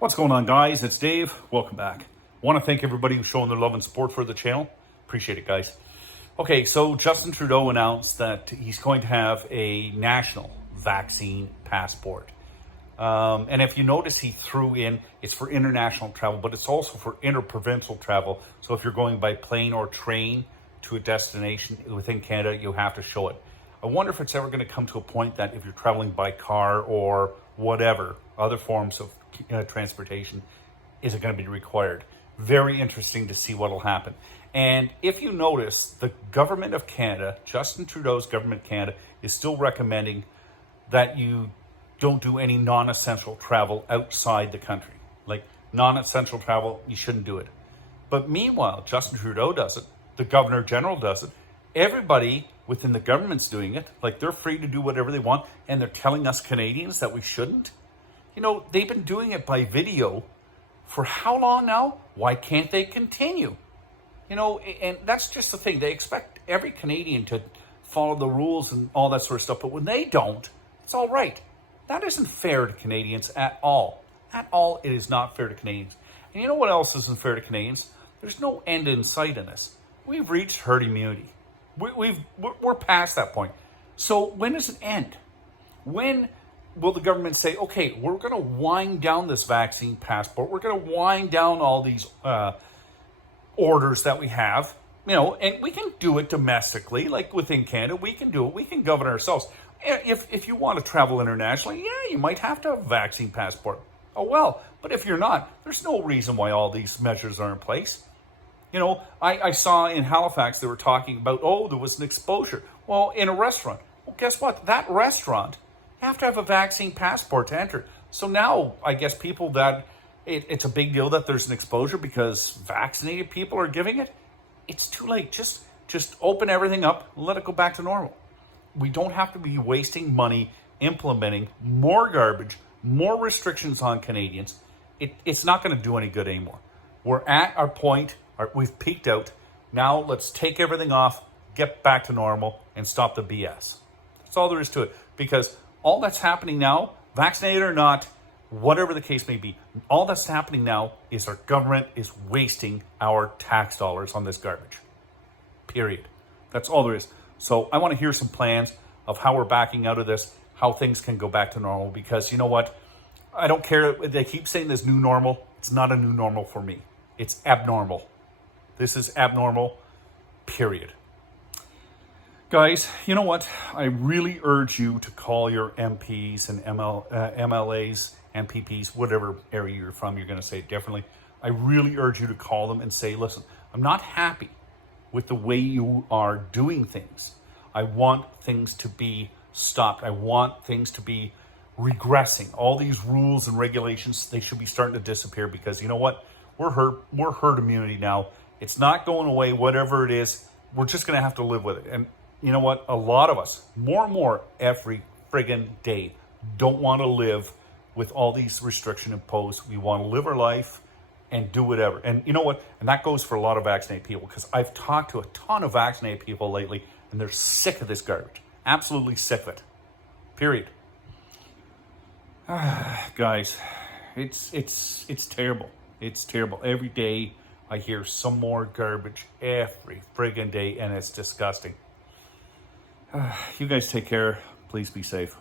What's going on, guys? It's Dave. Welcome back. Want to thank everybody who's showing their love and support for the channel. Appreciate it, guys. Okay, so Justin Trudeau announced that he's going to have a national vaccine passport. And if you notice, he threw in, it's for international travel, but it's also for interprovincial travel. So if you're going by plane or train to a destination within Canada, you have to show it. I wonder if it's ever going to come to a point that if you're traveling by car or whatever, other forms of transportation, is it going to be required? Very interesting to see what will happen. And if you notice, the government of Canada, Justin Trudeau's government of Canada, is still recommending that you don't do any non-essential travel outside the country. Like non-essential travel, you shouldn't do it. But meanwhile, Justin Trudeau does it. The Governor General does it. Everybody within the government's doing it. Like they're free to do whatever they want. And they're telling us Canadians that we shouldn't. You know, they've been doing it by video for how long now? Why can't they continue? You know, and that's just the thing. They expect every Canadian to follow the rules and all that sort of stuff. But when they don't, it's all right. That isn't fair to Canadians at all. At all, it is not fair to Canadians. And you know what else isn't fair to Canadians? There's no end in sight in this. We've reached herd immunity. We're past that point. So when does it end? When will the government say, okay, we're going to wind down this vaccine passport. We're going to wind down all these orders that we have, you know, and we can do it domestically, like within Canada. We can do it. We can govern ourselves. If you want to travel internationally, yeah, you might have to have a vaccine passport. Oh, well, but if you're not, there's no reason why all these measures are in place. You know, I saw in Halifax, they were talking about, oh, there was an exposure. Well, in a restaurant. Well, guess what? That restaurant, you have to have a vaccine passport to enter. So now, I guess people that, it's a big deal that there's an exposure because vaccinated people are giving it. It's too late. Just open everything up and let it go back to normal. We don't have to be wasting money implementing more garbage, more restrictions on Canadians. It's not going to do any good anymore. We're at our point. We've peaked out. Now let's take everything off, get back to normal, and stop the BS. That's all there is to it. Because all that's happening now, vaccinated or not, whatever the case may be, all that's happening now is our government is wasting our tax dollars on this garbage. Period. That's all there is. So I want to hear some plans of how we're backing out of this, how things can go back to normal. Because you know what? I don't care. They keep saying this new normal. It's not a new normal for me. It's abnormal. This is abnormal, period. Guys, you know what? I really urge you to call your MPs and MLAs, MPPs, whatever area you're from, you're going to say it differently. I really urge you to call them and say, listen, I'm not happy with the way you are doing things. I want things to be stopped. I want things to be regressing. All these rules and regulations, they should be starting to disappear because you know what? We're herd immunity now. It's not going away, whatever it is. We're just going to have to live with it. And you know what? A lot of us, more and more every friggin' day, don't want to live with all these restrictions imposed. We want to live our life and do whatever. And you know what? And that goes for a lot of vaccinated people because I've talked to a ton of vaccinated people lately and they're sick of this garbage. Absolutely sick of it. Period. Guys, it's terrible. It's terrible. Every day I hear some more garbage every friggin' day and it's disgusting. You guys take care. Please be safe.